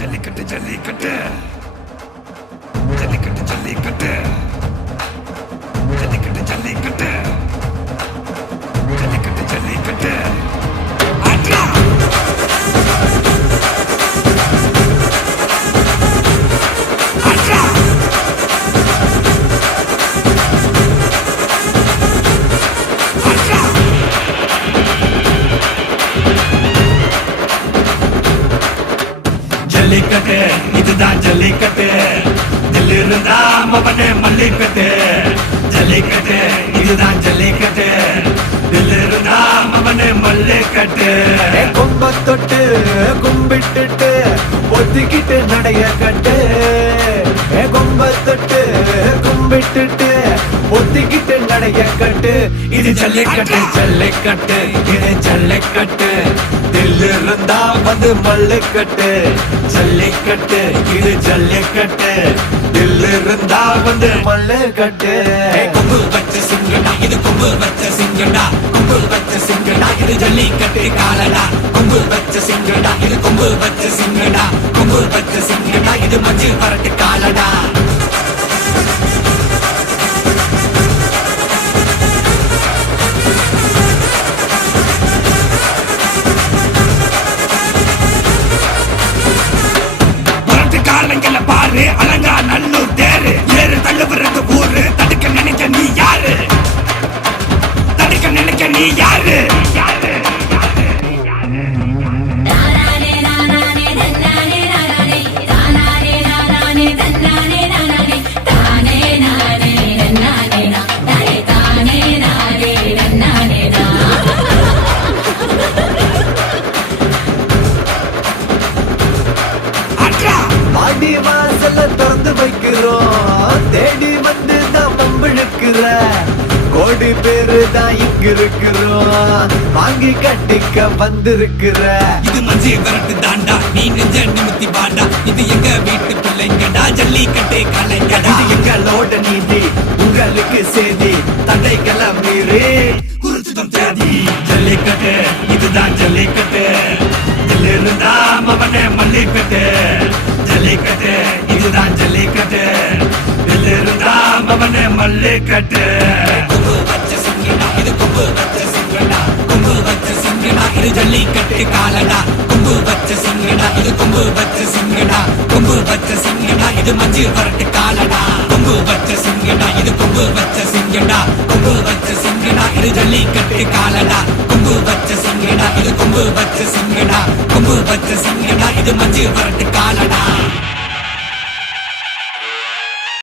ஜல்லிக்கட்டு ஜல்லிக்கட்டு ஜல்லிக்கட்டு ஜல்லிக்கட்டு ஜல்லிக்கட்டு ஜல்லிக்கட்டு ஜல்லிக்கட்டு ஜல்லிக்கட்டு ஆட்ரா ஆட்ரா ஆட்ரா ஜல்லிக்கட்டு இதுதான் ஜல்லிக்கட்டு தில் இருந்தா மவனே மல்லிக்கட்டு ஜல்லிக்கட்டு இதுதான் ஜல்லிக்கட்டு தில் இருந்தா மவனே மல்லிக்கட்டு கொம்ப தொட்டு கும்பிட்டுட்டு ஒத்திக்கிட்டு நடைய கட்டு கொம்ப தொட்டு கும்பிட்டுட்டு ஒத்திக்கிட்டு நடைய கட்டு இது ஜல்லிக்கட்டு ஜல்லிக்கட்டு இது ஜல்லிக்கட்டு தில் இருந்தா வந்து மல்லுக்கட்டு ஜல்லிக்கட்டு இது ஜல்லிக்கட்டு தில் இருந்தா வந்து மல்லுக்கட்டு கொம்பு வச்ச சிங்கடா இது கொம்பு வச்ச சிங்கடா கொம்பு வச்ச சிங்கடா இது ஜல்லிக்கட்டு காலடா கொம்பு வச்ச சிங்கடா இது கொம்பு வச்ச சிங்கடா கொம்பு வச்ச சிங்கடா இது மஞ்சு வரட்டு காலடா பாரு அலங்கா நல்லூர் தேரு ஏறு தள்ளுவுறது ஊரு தடுக்க நினைக்க நீ யாரு தடுக்க நினைக்க நீ யாரு பாடி வாசல திறந்து வைக்கிறோம் தேடி வந்து தான் பம்பிழுக்கிற கோடி பேரு தான் இங்க இருக்கிறோம் வாங்கி கட்டிக்க வந்திருக்கிற இது மஞ்சள் வரட்டு தாண்டா நீ நெஞ்ச நிமித்தி பாண்டா இது எங்க வீட்டு பிள்ளைங்கடா ஜல்லிக்கட்டே கலைஞடா இது எங்களோட நீதி உங்களுக்கு செய்தி தடைகளை மீறி குறிச்சுதம் தேதி ஜல்லிக்கட்டு இதுதான் ஜல்லிக்கட்டு இதில் இருந்தா மவனே மல்லிக்கட்டு ஜல்லிக்கட்டு இதுதான் ஜல்லிக்கட்டு இதில் இருந்தா மவனே மல்லிக்கட்டு கொம்பு வச்ச சிங்கடா இது கொம்பு வச்ச சிங்கடா கொம்பு வச்ச சிங்கடா இது ஜல்லிக்கட்டு காலடா கொம்பு வச்ச சிங்கடா இது கொம்பு வச்ச சிங்கடா கொம்பு வச்ச சிங்கடா இது மஞ்சு வரட்டு காலடா கொம்பு வச்ச சிங்கடா இது கொம்பு வச்ச சிங்கடா கொம்பு வச்ச சிங்கடா இது ஜல்லிக்கட்டு காலடா கொம்பு வச்ச சிங்கடா இது கொம்பு வச்ச சிங்கடா கொம்பு வச்ச சிங்கடா இது மஞ்சு வரட்டு காலடா